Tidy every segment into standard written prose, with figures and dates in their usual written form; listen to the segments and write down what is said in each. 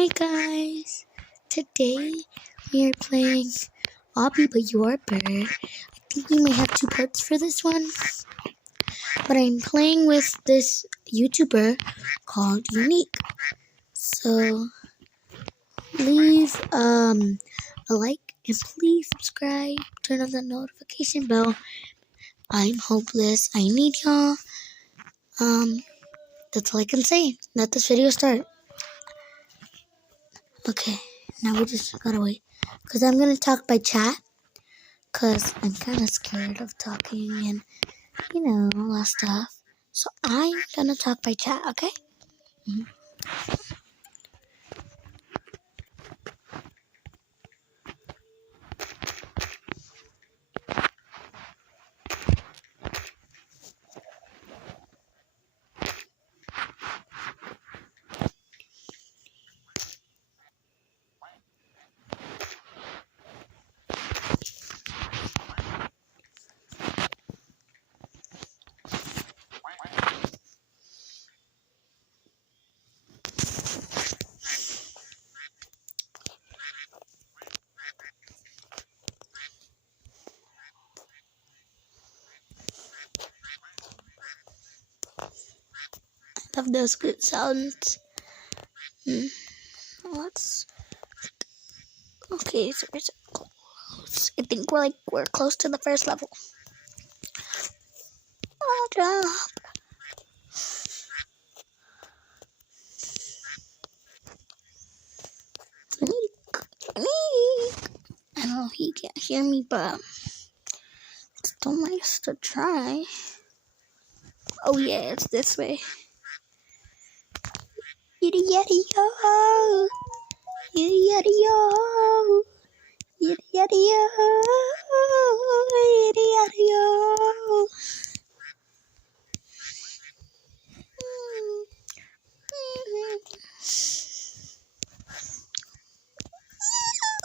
Hi guys, today we are playing Obby But Your Bird. I think we may have two parts for this one, but I'm playing with this YouTuber called Unique. So leave a like and please subscribe, turn on the notification bell. I'm hopeless, I need y'all. That's all I can say. Let this video start. Okay, now we just gotta wait. Because I'm gonna talk by chat. Because I'm kind of scared of talking and, all that stuff. So I'm gonna talk by chat, okay? I love those good sounds. Let's... Okay, so we're so close. I think we're close to the first level. Oh, jump. Unique. I know he can't hear me, but it's still nice to try. Oh yeah, it's this way. Yiddy yaddy yo. Yiddy yaddy yo. Yiddy yaddy yo. Yiddy yaddy yo.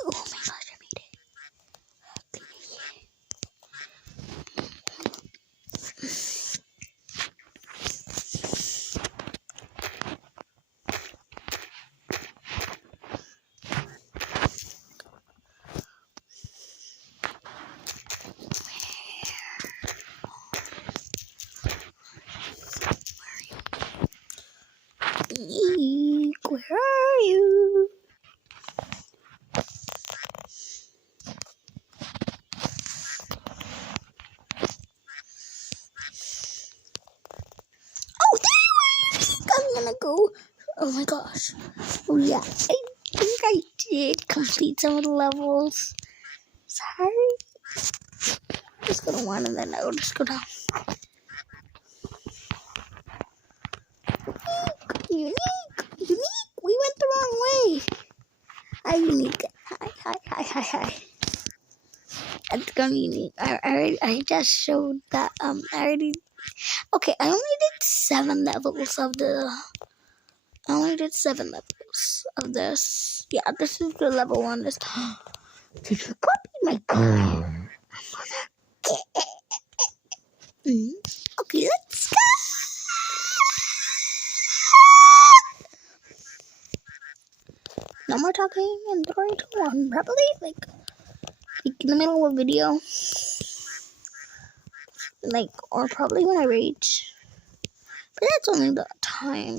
Oh my gosh, I made it. Eek, where are you? Oh, there I'm gonna go. Oh my gosh. Oh yeah, I think I did complete some of the levels. Sorry. Just go to one and then I'll just go down. Unique. We went the wrong way. Hi, Unique. Hi. It's gonna be Unique. I just showed that. I already. Okay, I only did 7 levels of the. I only did 7 levels of this. Yeah, this is the level 1. This. Did you copy my code? Okay, let's go. No more talking in 3, 2, 1. Probably like in the middle of a video. Or probably when I rage. But that's only the time.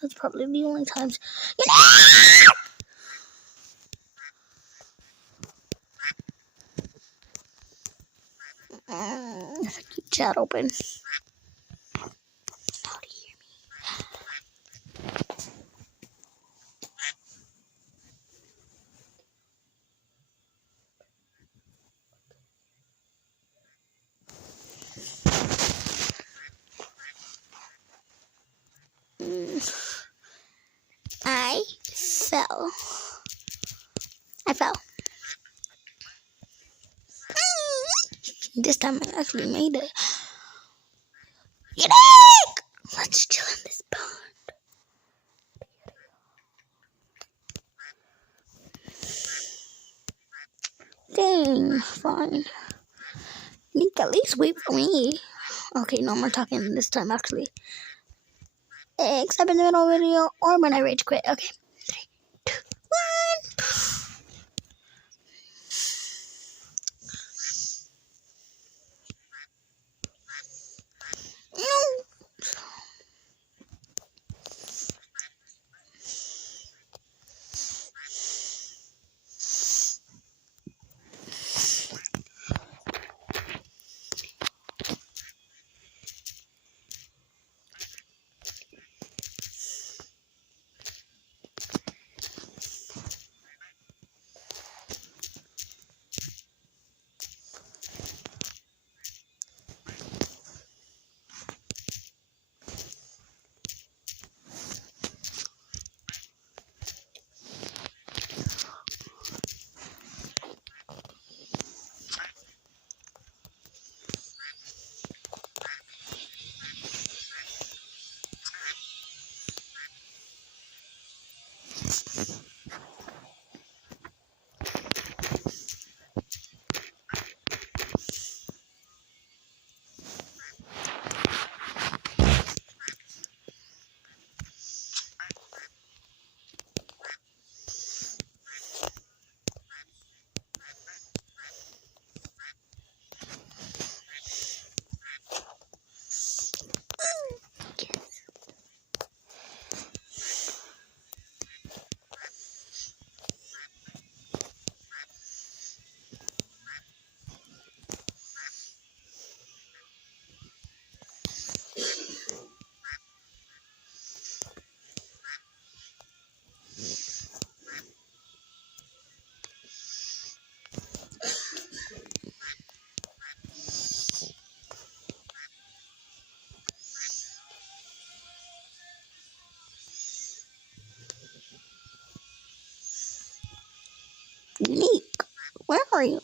That's probably the only times. Keep chat open. How do you hear me? I fell. This time I actually made it. Unique! Let's chill in this pond. Dang, fine. Unique, at least wait for me. Okay, no more talking this time actually. Except in the middle of the video or when I rage quit. Okay. 3, 2, Where are you?